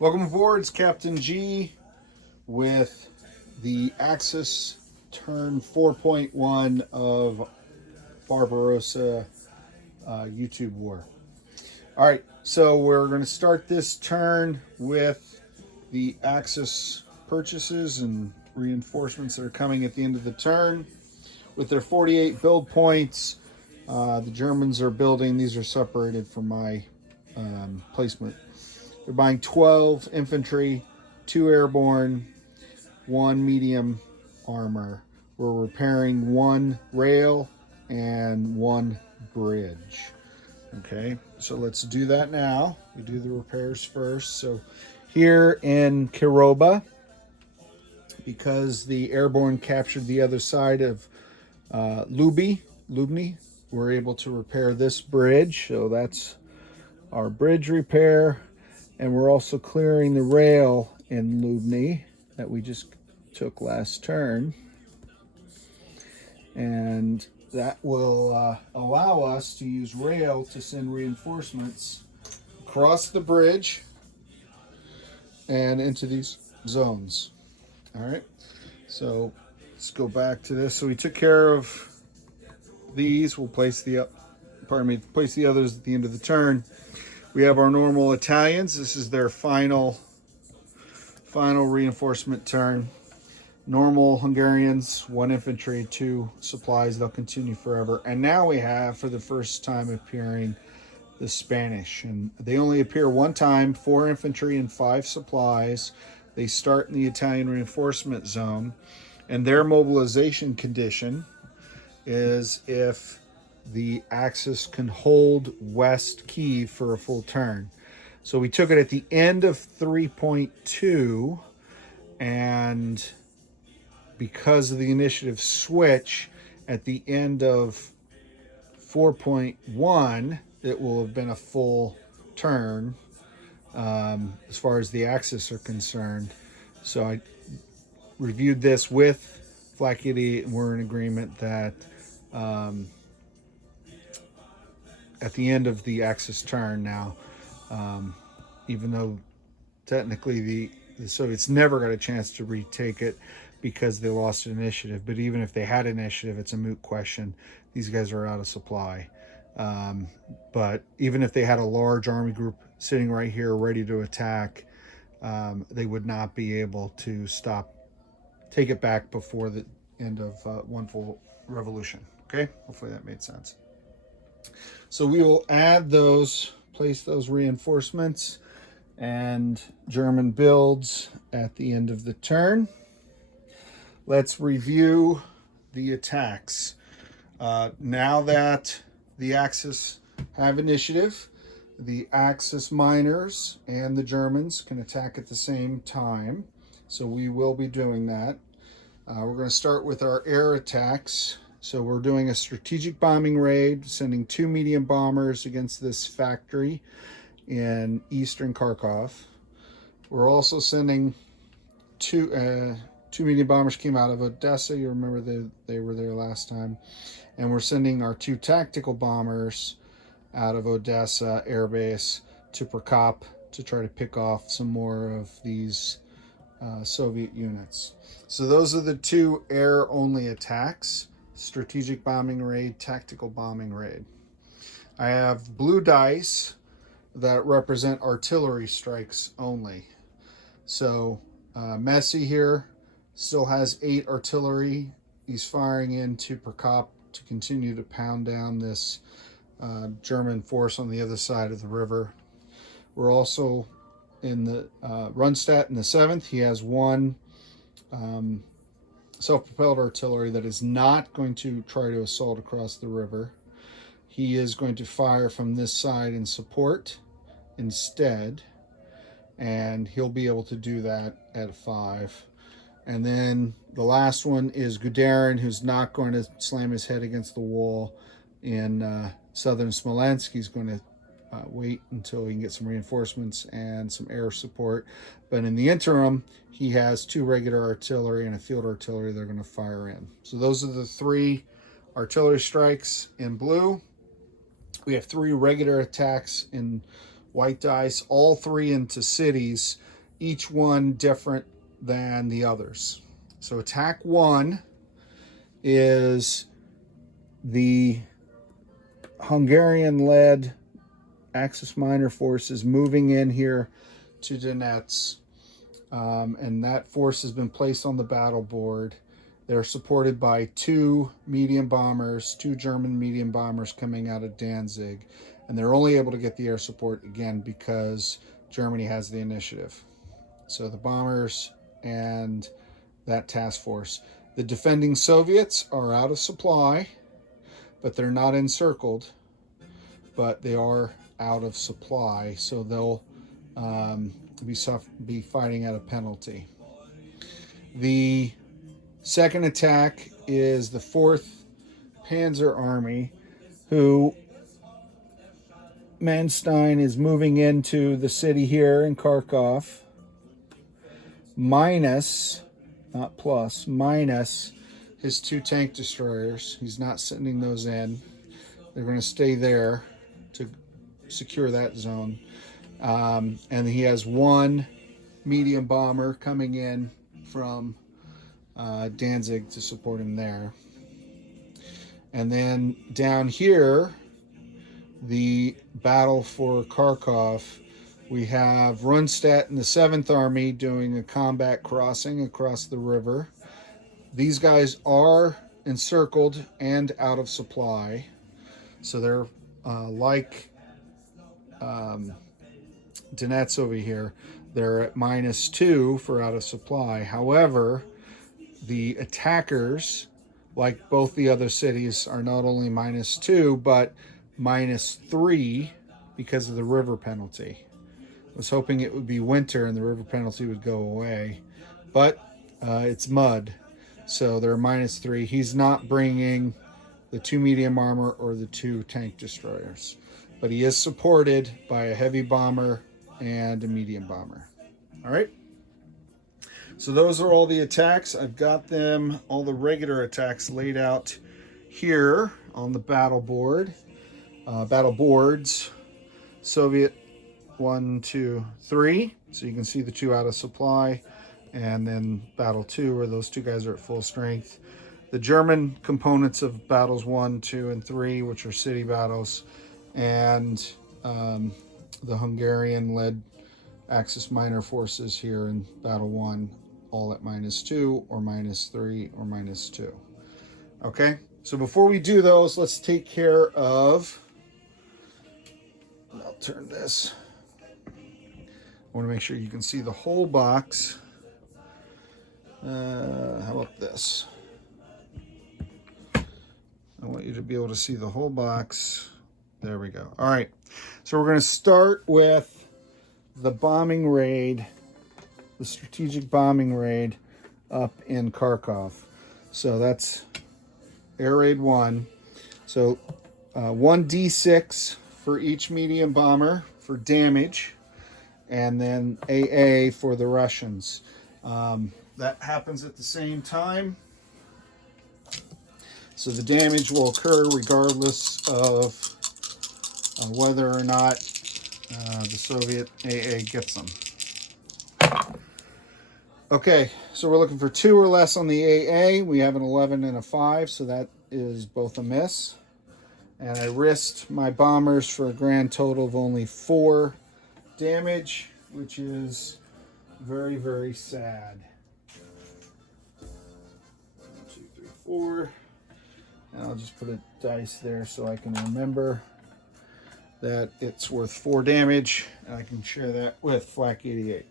Welcome aboard. It's Captain G with the Axis Turn 4.1 of Barbarossa YouTube War. All right, so we're going to start this turn with the Axis purchases and reinforcements that are coming at the end of the turn. With their 48 build points, the Germans are building. These are separated from my placement. They're buying 12 infantry, 2 airborne, 1 medium armor. We're repairing 1 rail and 1 bridge. Okay, so let's do that now. We do the repairs first. So here in Kiroba, because the airborne captured the other side of Lubni, we're able to repair this bridge. So that's our bridge repair. And we're also clearing the rail in Lubni that we just took last turn. And that will allow us to use rail to send reinforcements across the bridge and into these zones. All right, so let's go back to this. So we took care of these. We'll place the others at the end of the turn. We have our normal Italians. This is their final reinforcement turn. Normal Hungarians, 1 infantry, 2 supplies. They'll continue forever. And now we have, for the first time appearing, the Spanish. And they only appear 1 time, 4 infantry and 5 supplies. They start in the Italian reinforcement zone. And their mobilization condition is if the Axis can hold West Kiev for a full turn. So we took it at the end of 3.2, and because of the initiative switch at the end of 4.1, it will have been a full turn as far as the Axis are concerned. So I reviewed this with Flat Kitty, and we're in agreement that at the end of the Axis turn now, even though technically the Soviets never got a chance to retake it because they lost initiative, but even if they had initiative, it's a moot question. These guys are out of supply. But even if they had a large army group sitting right here ready to attack, they would not be able to take it back before the end of one full revolution. Okay, hopefully that made sense. So we will place those reinforcements and German builds at the end of the turn. Let's review the attacks. Now that the Axis have initiative, the Axis miners and the Germans can attack at the same time. So we will be doing that. We're going to start with our air attacks. So we're doing a strategic bombing raid, sending 2 medium bombers against this factory in eastern Kharkov. We're also sending 2 medium bombers came out of Odessa. You remember they were there last time. And we're sending our 2 tactical bombers out of Odessa Air Base to Prokop to try to pick off some more of these Soviet units. So those are the 2 air-only attacks: strategic bombing raid, tactical bombing raid. I have blue dice that represent artillery strikes only. So Messi here still has 8 artillery. He's firing into Prokop to continue to pound down this German force on the other side of the river. We're also in the Rundstedt in the 7th. He has 1 self-propelled artillery that is not going to try to assault across the river. He is going to fire from this side in support instead, and he'll be able to do that at 5. And then the last one is Guderian, who's not going to slam his head against the wall in southern Smolensk. He's going to wait until he can get some reinforcements and some air support. But in the interim, he has 2 regular artillery and a field artillery they're going to fire in. So those are the 3 artillery strikes in blue. We have 3 regular attacks in white dice, all three into cities, each one different than the others. So attack 1 is the Hungarian-led Axis Minor forces moving in here to Donetsk, and that force has been placed on the battle board. They're supported by 2 medium bombers, 2 German medium bombers coming out of Danzig, and they're only able to get the air support again because Germany has the initiative. So the bombers and that task force. The defending Soviets are out of supply, but they're not encircled, but they are out of supply, so they'll be fighting at a penalty. The second attack is the 4th Panzer Army, who Manstein is moving into the city here in Kharkov, minus, not plus, minus his 2 tank destroyers. He's not sending those in. They're going to stay there to secure that zone. And he has 1 medium bomber coming in from Danzig to support him there. And then down here, the battle for Kharkov, we have Rundstedt and the 7th Army doing a combat crossing across the river. These guys are encircled and out of supply. So they're like Donetsk over here. They're at -2 for out of supply. However, the attackers, like both the other cities, are not only -2, but -3 because of the river penalty. I was hoping it would be winter and the river penalty would go away, but it's mud, so they're -3. He's not bringing the 2 medium armor or the 2 tank destroyers, but he is supported by a heavy bomber and a medium bomber. All right, so those are all the attacks. I've got them, all the regular attacks, laid out here on the battle board, battle boards. Soviet 1, 2, 3, so you can see the 2 out of supply, and then battle 2 where those 2 guys are at full strength. The German components of battles 1, 2, and 3, which are city battles, and the Hungarian-led Axis Minor forces here in battle 1, all at -2 or -3 or -2. Okay, so before we do those, let's take care of, I'll turn this, I want to make sure you can see the whole box. How about this? I want you to be able to see the whole box. There we go. All right, so we're going to start with the bombing raid, the strategic bombing raid up in Kharkov. So that's Air Raid 1. So 1d6 for each medium bomber for damage, and then AA for the Russians. That happens at the same time. So the damage will occur regardless of whether or not the Soviet AA gets them. Okay, so we're looking for 2 or less on the AA. We have an 11 and a 5, so that is both a miss. And I risked my bombers for a grand total of only 4 damage, which is very, very sad. 1, 2, 3, 4. And I'll just put a dice there so I can remember that it's worth 4 damage. And I can share that with Flak 88.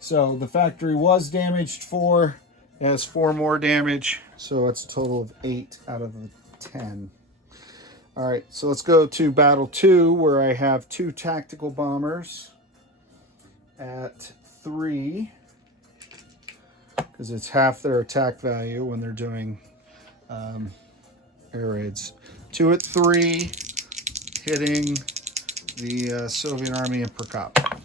So the factory was damaged 4. It has 4 more damage. So it's a total of 8 out of the 10. All right, so let's go to battle 2, where I have 2 tactical bombers at 3, because it's half their attack value when they're doing air raids. 2 at 3, hitting the Soviet Army in Prokop.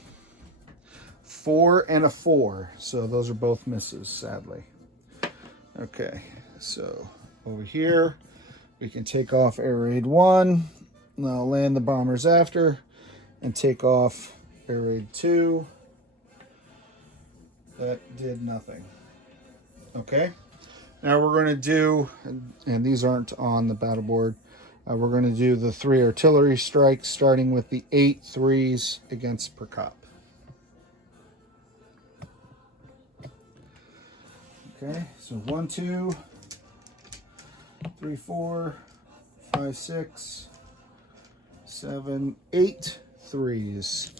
4 and a 4, so those are both misses, sadly. Okay, so over here, we can take off Air Raid 1. And I'll land the bombers after and take off Air raid 2. That did nothing. Okay. Now we're going to do, and these aren't on the battle board, we're going to do the 3 artillery strikes, starting with the 8 threes against Prekop. Okay, so 1, 2, 3, 4, 5, 6, 7, 8 threes.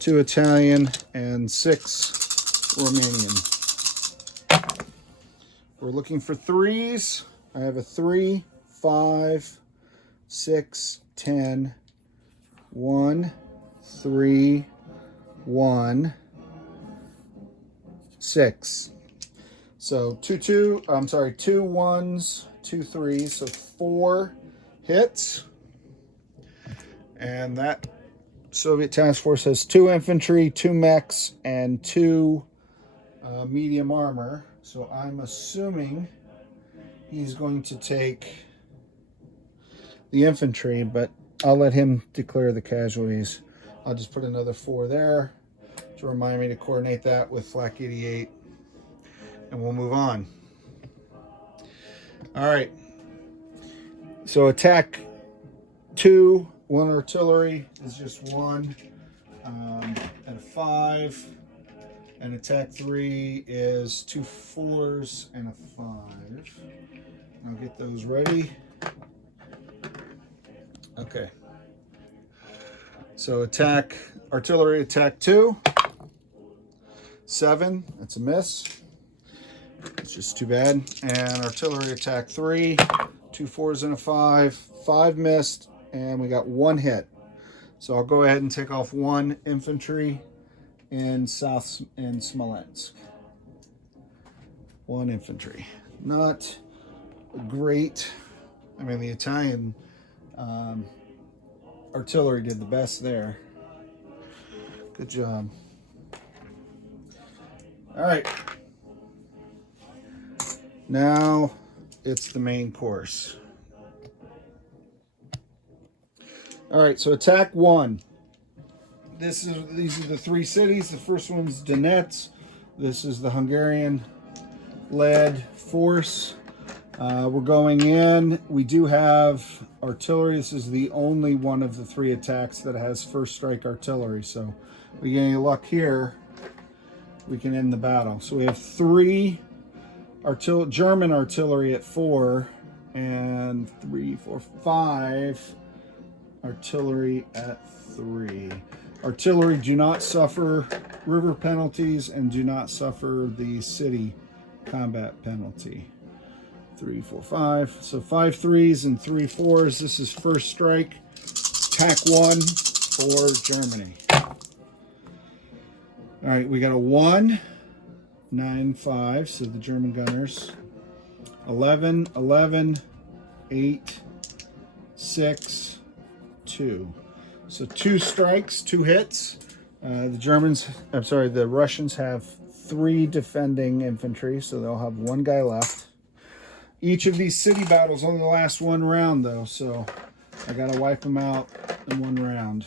2 Italian and 6 Romanian. We're looking for threes. I have a 3, 5, 6, 10, 1, 3, 1, 6. So 2 ones, 2 threes, so 4 hits. And that Soviet task force has 2 infantry, 2 mechs, and 2 medium armor. So I'm assuming he's going to take the infantry, but I'll let him declare the casualties. I'll just put another 4 there to remind me to coordinate that with Flak 88, and we'll move on. All right. So attack 2, 1 artillery is just 1 at a 5. And attack 3 is 2 4s and a 5. I'll get those ready. Okay. So artillery attack 2. 7, that's a miss. It's just too bad. And artillery attack 3, 2 4s and a 5. 5 missed, and we got 1 hit. So I'll go ahead and take off 1 infantry in Smolensk. 1 infantry. Not great. I mean, the Italian artillery did the best there. Good job. All right. Now it's the main course. All right, so attack 1. These are the 3 cities. The first one's Donetsk. This is the Hungarian-led force. We're going in. We do have artillery. This is the only one of the 3 attacks that has first strike artillery. So if we get any luck here, we can end the battle. So we have 3 German artillery at 4, and 3, 4, 5 artillery at 3. Artillery do not suffer river penalties and do not suffer the city combat penalty. 3, 4, 5. So 5 3s and 3 4s. This is first strike. Attack 1 for Germany. All right, we got a 1, 9, 5. So the German gunners. 11, 11, 8, 6, 2. So 2 strikes, 2 hits. The Russians have 3 defending infantry, so they'll have 1 guy left. Each of these city battles only last 1 round, though, so I gotta wipe them out in 1 round.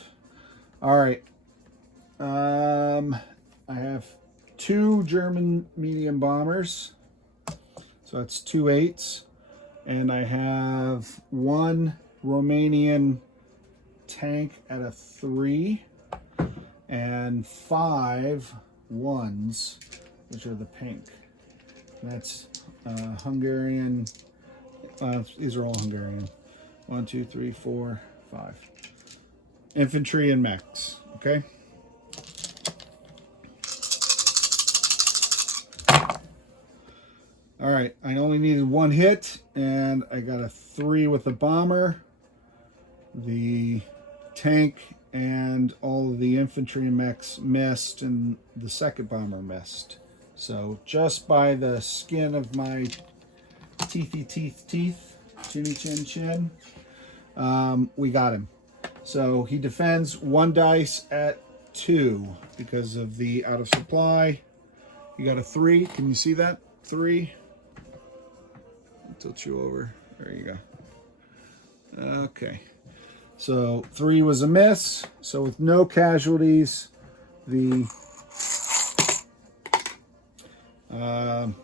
All right. I have 2 German medium bombers, so that's 2 8s, and I have 1 Romanian tank at a 3 and 5 1s, which are the pink. That's Hungarian. These are all Hungarian. 1, 2, 3, 4, 5 infantry and mechs. Okay. All right, I only needed 1 hit, and I got a 3 with the bomber. The tank and all of the infantry and mechs missed, and the second bomber missed. So just by the skin of my teeth, chinny chin chin, we got him. So he defends 1 dice at 2 because of the out of supply. You got a 3. Can you see that? 3. I'll tilt you over. There you go. Okay. So 3 was a miss. So with no casualties, the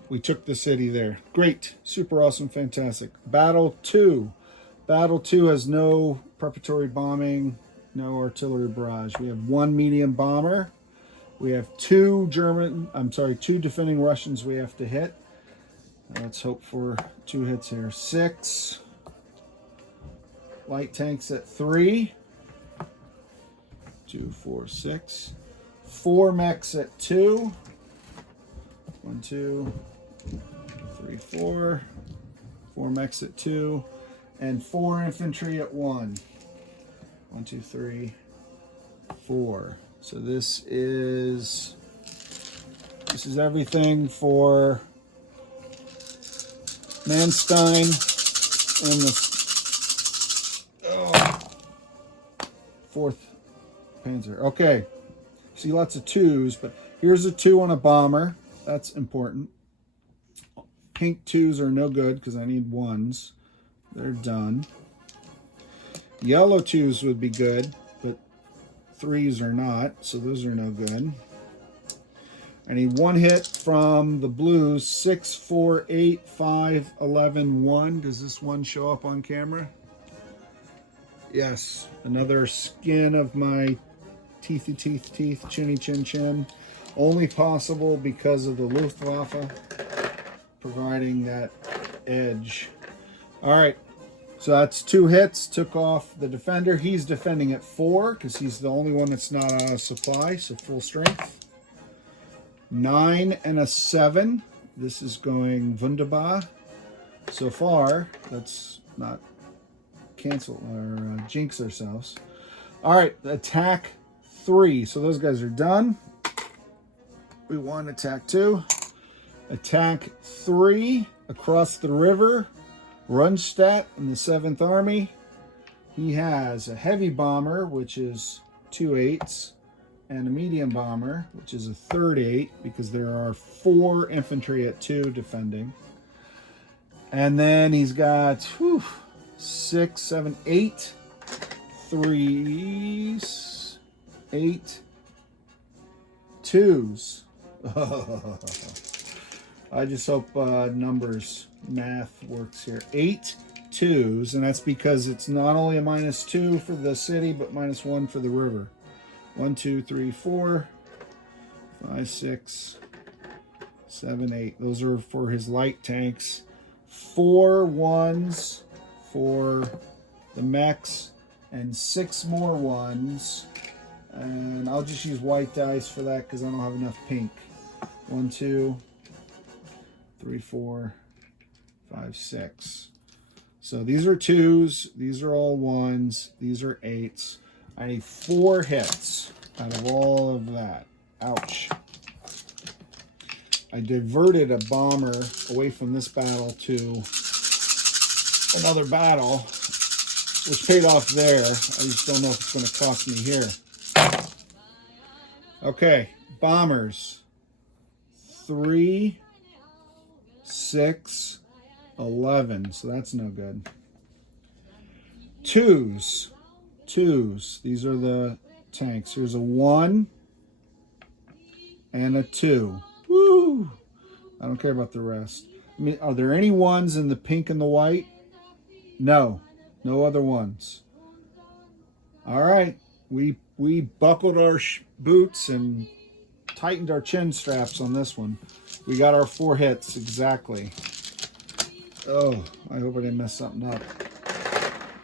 we took the city there. Great, super awesome, fantastic. Battle 2. Battle 2 has no preparatory bombing, no artillery barrage. We have 1 medium bomber. We have 2 2 defending Russians we have to hit. Let's hope for 2 hits here. 6 light tanks at 3. 2, 4, 6. 4 mechs at 2. 1, 2, 3, 4. 4 mechs at 2. And 4 infantry at 1. 1, 2, 3, 4. So this is everything for Manstein and the 4th Panzer. Okay, see lots of 2s, but here's a 2 on a bomber. That's important. Pink 2s are no good because I need 1s. They're done. Yellow 2s would be good, but 3s are not, so those are no good. I need 1 hit from the blues. 6, 4, 8, 5, 11, 1. Does this 1 show up on camera? Yes. Another skin of my teethy teeth, chinny chin chin. Only possible because of the Luftwaffe providing that edge. All right. So that's 2 hits. Took off the defender. He's defending at 4 because he's the only one that's not out of supply, so full strength. 9 and a 7. This is going wunderbar. So far, let's not cancel or jinx ourselves. All right, attack 3. So those guys are done. We want attack 2. Attack 3 across the river. Rundstedt in the 7th Army. He has a heavy bomber, which is 2 8s. And a medium bomber, which is a 3rd 8, because there are 4 infantry at 2 defending. And then he's got 6, 7, 8 3s, 8 2s. I just hope math works here. 8 2s, and that's because it's not only a -2 for the city, but -1 for the river. 1, 2, 3, 4, 5, 6, 7, 8. Those are for his light tanks. 4 1s for the mechs, and 6 more 1s. And I'll just use white dice for that because I don't have enough pink. 1, 2, 3, 4, 5, 6. So these are 2s. These are all 1s. These are 8s. I need 4 hits out of all of that. Ouch. I diverted a bomber away from this battle to another battle, which paid off there. I just don't know if it's going to cost me here. Okay, bombers. 3, 6, 11. So that's no good. 2s. These are the tanks. Here's a 1 and a 2. Woo! I don't care about the rest. I mean, are there any 1s in the pink and the white? No. No other 1s. All right. We buckled our boots and tightened our chin straps on this one. We got our 4 hits exactly. Oh, I hope I didn't mess something up.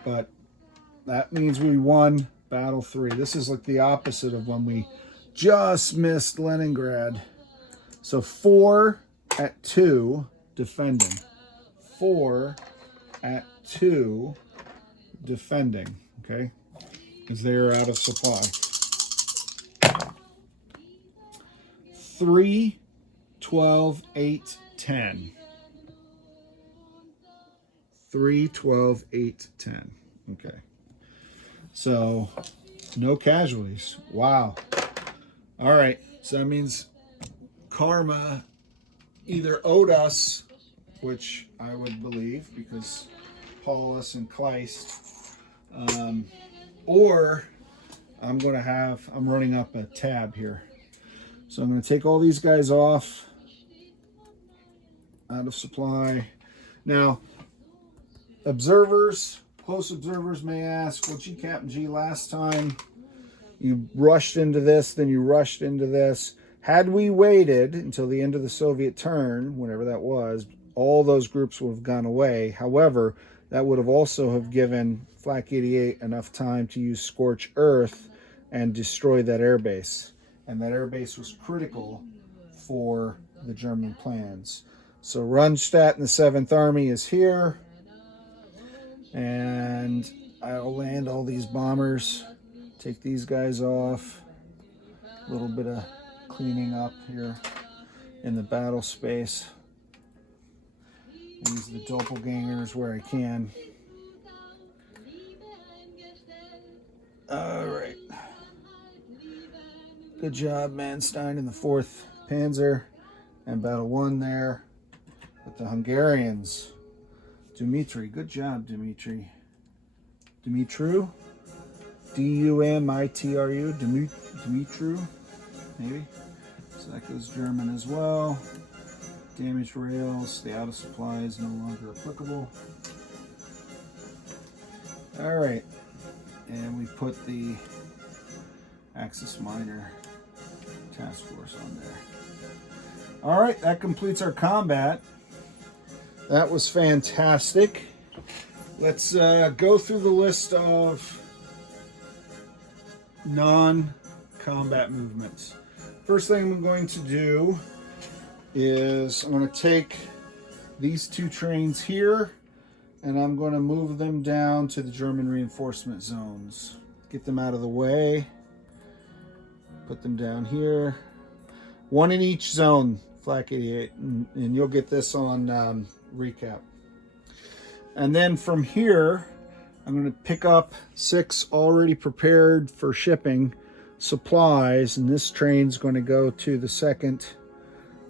But that means we won Battle 3. This is like the opposite of when we just missed Leningrad. So 4 at 2 defending. 4 at 2 defending. Okay? Because they're out of supply. 3, 12, 8, 10. 3, 12, 8, 10. Okay. So, no casualties. Wow. All right. So that means karma either owed us, which I would believe because Paulus and Kleist, or I'm running up a tab here. So I'm going to take all these guys off, out of supply. Now, observers, close observers may ask, well, gee, Captain G, last time you rushed into this, then you rushed into this. Had we waited until the end of the Soviet turn, whenever that was, all those groups would have gone away. However, that would have also have given Flak 88 enough time to use Scorch Earth and destroy that airbase. And that airbase was critical for the German plans. So Rundstedt and the 7th Army is here. And I'll land all these bombers, take these guys off. A little bit of cleaning up here in the battle space. Use the doppelgangers where I can. All right. Good job, Manstein in the 4th Panzer. And Battle 1 there with the Hungarians. Dumitru, good job, Dumitru. Dumitru? D-U-M-I-T-R-U, Dumitru, maybe. So that goes German as well. Damaged rails, the out of supply is no longer applicable. All right, and we put the Axis Minor Task Force on there. All right, that completes our combat. That was fantastic. Let's go through the list of non-combat movements. First thing I'm going to do is I'm going to take these 2 trains here and I'm going to move them down to the German reinforcement zones. Get them out of the way. Put them down here. 1 in each zone, Flak 88, and you'll get this on recap. And then from here, I'm going to pick up 6 already prepared for shipping supplies, and this train's going to go to the 2nd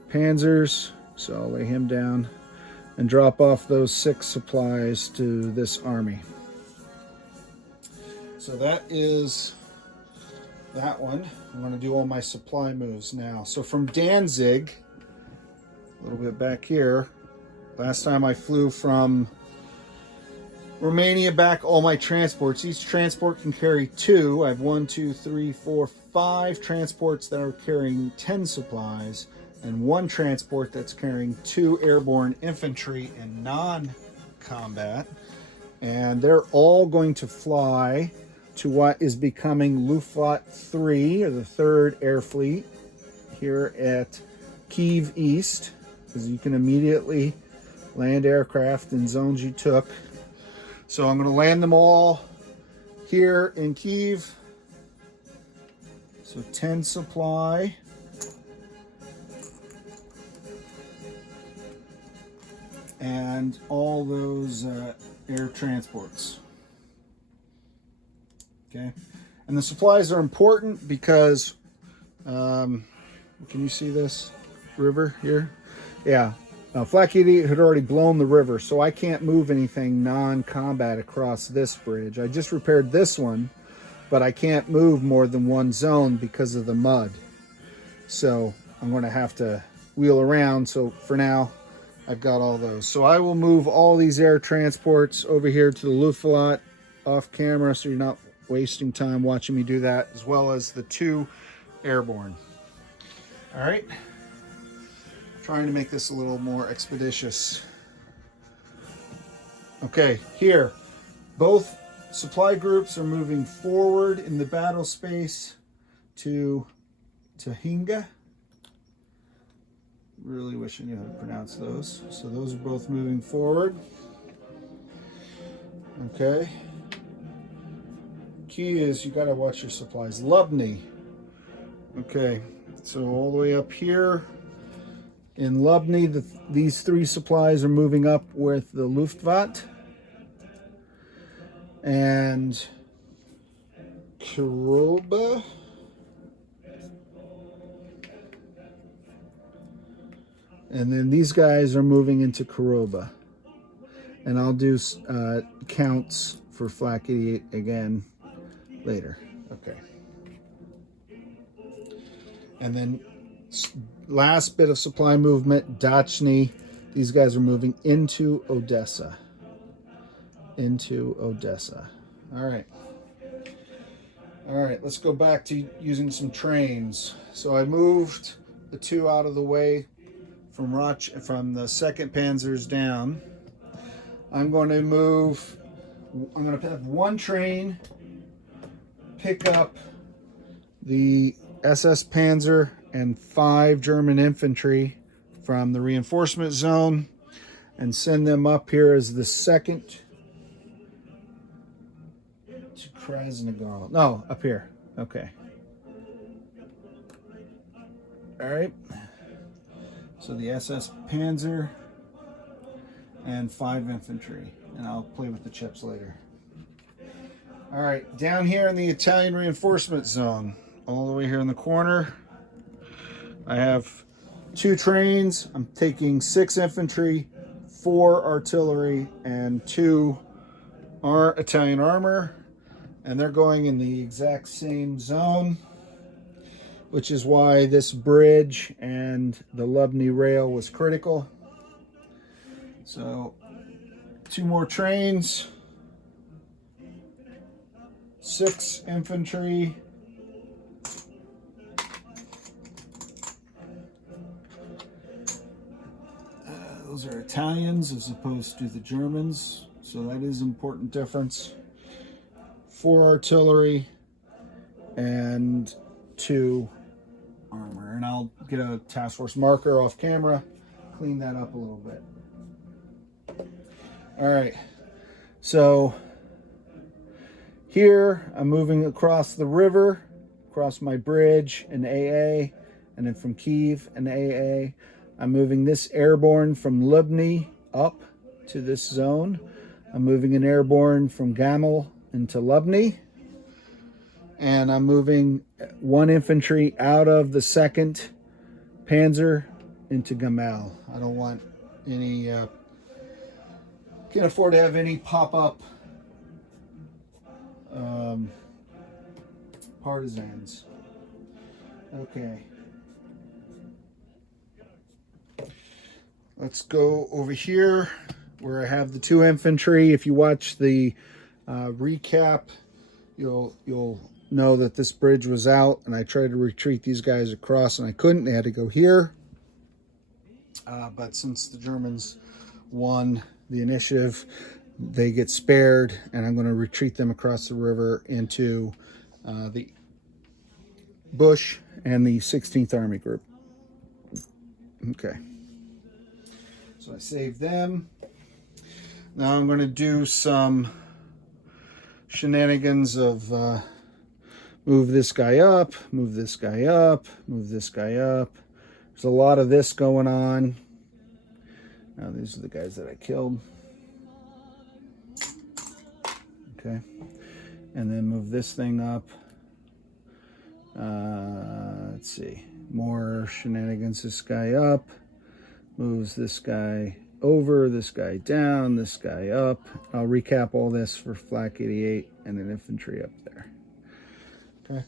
Panzers, so I'll lay him down and drop off those 6 supplies to this army. So that is that one. I'm going to do all my supply moves now. So from Danzig, a little bit back here, last time I flew from Romania back all my transports. Each transport can carry 2. I have 1, 2, 3, 4, 5 transports that are carrying 10 supplies, and 1 transport that's carrying 2 airborne infantry in non-combat. And they're all going to fly to what is becoming Luftwaffe 3, or the 3rd Air Fleet, here at Kyiv East, because you can immediately land aircraft in zones you took. So I'm going to land them all here in Kyiv. So 10 supply. And all those air transports. Okay. And the supplies are important because, can you see this river here? Yeah. Flak 88 had already blown the river, so I can't move anything non-combat across this bridge. I just repaired this one, but I can't move more than 1 zone because of the mud. So I'm going to have to wheel around. So for now, I've got all those. So I will move all these air transports over here to the Luftwaffe off camera, so you're not wasting time watching me do that, as well as the 2 airborne. All right. Trying to make this a little more expeditious. Okay, here, both supply groups are moving forward in the battle space to Hinga. Really wish I knew how to pronounce those. So those are both moving forward. Okay. Key is you gotta watch your supplies. Lubny. Okay, so all the way up here in Lubny, these 3 supplies are moving up with the Luftwaffe. And Kiroba. And then these guys are moving into Kiroba. And I'll do counts for Flak 88 again later. Okay. And then last bit of supply movement, Dachny. These guys are moving into Odessa. Into Odessa. All right. All right, let's go back to using some trains. So I moved the two out of the way from the 2nd Panzers down. I'm going to have one train pick up the SS Panzer and 5 German infantry from the reinforcement zone and send them up here as the 2nd to Krasnogorsk. No, up here. Okay. All right. So the SS Panzer and 5 infantry. And I'll play with the chips later. All right, down here in the Italian reinforcement zone, all the way here in the corner, I have 2 trains. I'm taking 6 infantry, 4 artillery, and 2 Italian armor. And they're going in the exact same zone, which is why this bridge and the Lubny rail was critical. So 2 more trains, 6 infantry, those are Italians as opposed to the Germans, so that is an important difference. 4 artillery and 2 armor. And I'll get a task force marker off camera, clean that up a little bit. All right, so here I'm moving across the river, across my bridge in AA, and then from Kiev and AA. I'm moving this airborne from Lubny up to this zone. I'm moving an airborne from Gamel into Lubny. And I'm moving 1 infantry out of the 2nd Panzer into Gamel. I don't want any, can't afford to have any pop-up partisans. Okay. Let's go over here where I have the 2 infantry. If you watch the recap, you'll know that this bridge was out and I tried to retreat these guys across and I couldn't. They had to go here. But since the Germans won the initiative, they get spared, and I'm going to retreat them across the river into the Bush and the 16th Army Group. Okay. So I saved them. Now I'm going to do some shenanigans of move this guy up, move this guy up, move this guy up. There's a lot of this going on. Now these are the guys that I killed. Okay. And then move this thing up. Let's see. More shenanigans. This guy up. Moves this guy over, this guy down, this guy up. I'll recap all this for Flak 88 and an infantry up there. Okay.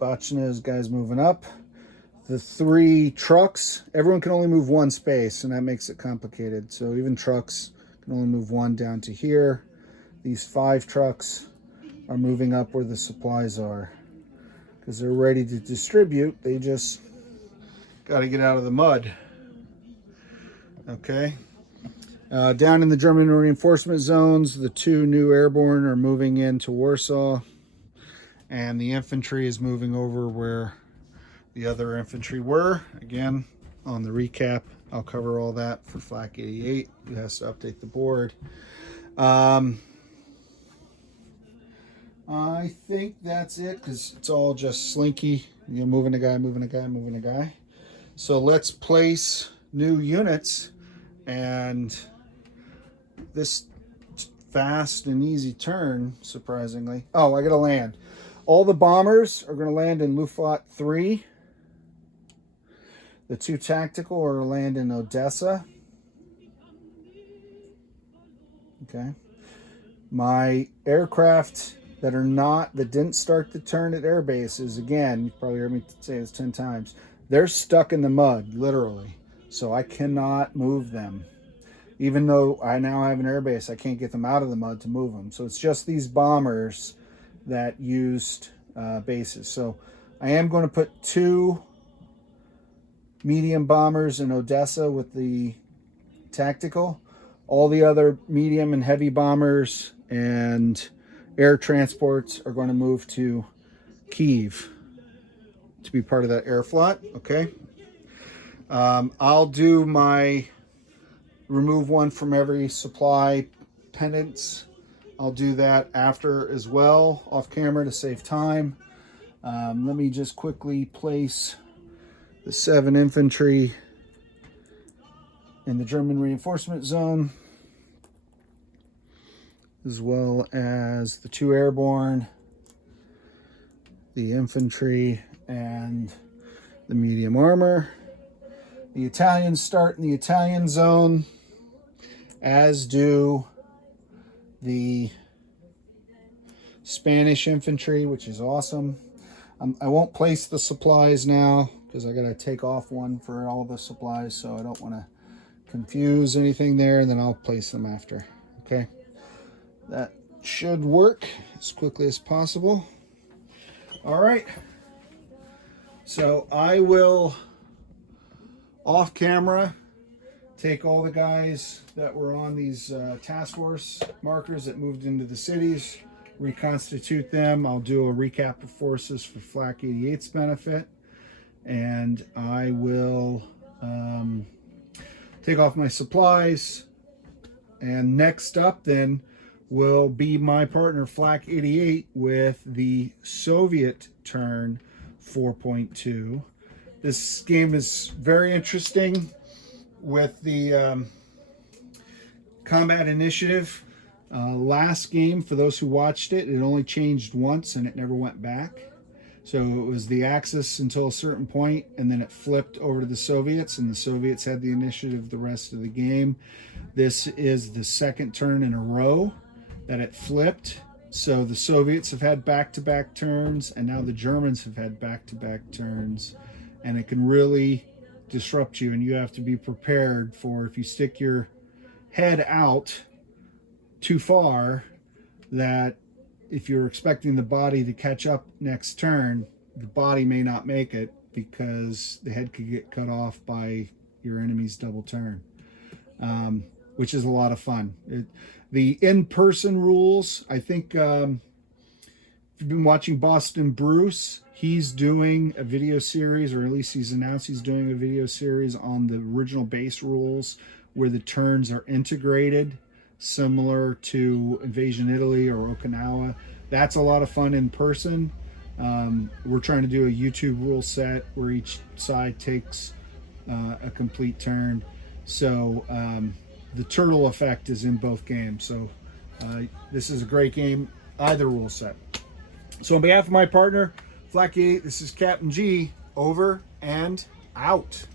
Botchna's guys moving up. The 3 trucks, everyone can only move 1 space, and that makes it complicated. So even trucks can only move 1 down to here. These 5 trucks are moving up where the supplies are because they're ready to distribute. They just got to get out of the mud. Okay. Down in the German reinforcement zones, the 2 new airborne are moving into Warsaw, and the infantry is moving over where the other infantry were. Again, on the recap, I'll cover all that for Flak 88, who has to update the board. I think that's it, because it's all just slinky. You know, moving a guy, moving a guy, moving a guy. So let's place new units, and this fast and easy turn, surprisingly. Oh, I gotta land. All the bombers are gonna land in Luftwaffe 3. The 2 tactical are land in Odessa. Okay. My aircraft that didn't start the turn at air bases, again, you've probably heard me say this 10 times, they're stuck in the mud, literally. So I cannot move them. Even though I now have an air base, I can't get them out of the mud to move them. So it's just these bombers that used bases. So I am going to put 2 medium bombers in Odessa with the tactical. All the other medium and heavy bombers and air transports are going to move to Kyiv to be part of that air float. Okay. I'll do my remove one from every supply pendants. I'll do that after as well, off camera to save time. Let me just quickly place the 7 infantry in the German reinforcement zone, as well as the 2 airborne, the infantry, and the medium armor. The Italians start in the Italian zone, as do the Spanish infantry, which is awesome. I won't place the supplies now because I got to take off one for all the supplies, so I don't want to confuse anything there, and then I'll place them after. Okay, that should work as quickly as possible. All right, so I will, off camera, take all the guys that were on these task force markers that moved into the cities, reconstitute them. I'll do a recap of forces for Flak 88's benefit, and I will take off my supplies. And next up then will be my partner Flak 88 with the Soviet turn 4.2. This game is very interesting with the combat initiative. Last game, for those who watched it, it only changed once and it never went back. So it was the Axis until a certain point, and then it flipped over to the Soviets, and the Soviets had the initiative the rest of the game. This is the second turn in a row that it flipped. So the Soviets have had back-to-back turns, and now the Germans have had back-to-back turns, and it can really disrupt you, and you have to be prepared for, if you stick your head out too far, that if you're expecting the body to catch up next turn, the body may not make it because the head could get cut off by your enemy's double turn, which is a lot of fun. The in-person rules, I think, if you've been watching Boston Bruce, he's doing a video series, or at least he's announced he's doing a video series on the original base rules where the turns are integrated, similar to Invasion Italy or Okinawa. That's a lot of fun in person. We're trying to do a YouTube rule set where each side takes a complete turn. So the turtle effect is in both games. So this is a great game, either rule set. So on behalf of my partner, Flak 8, this is Captain G, over and out.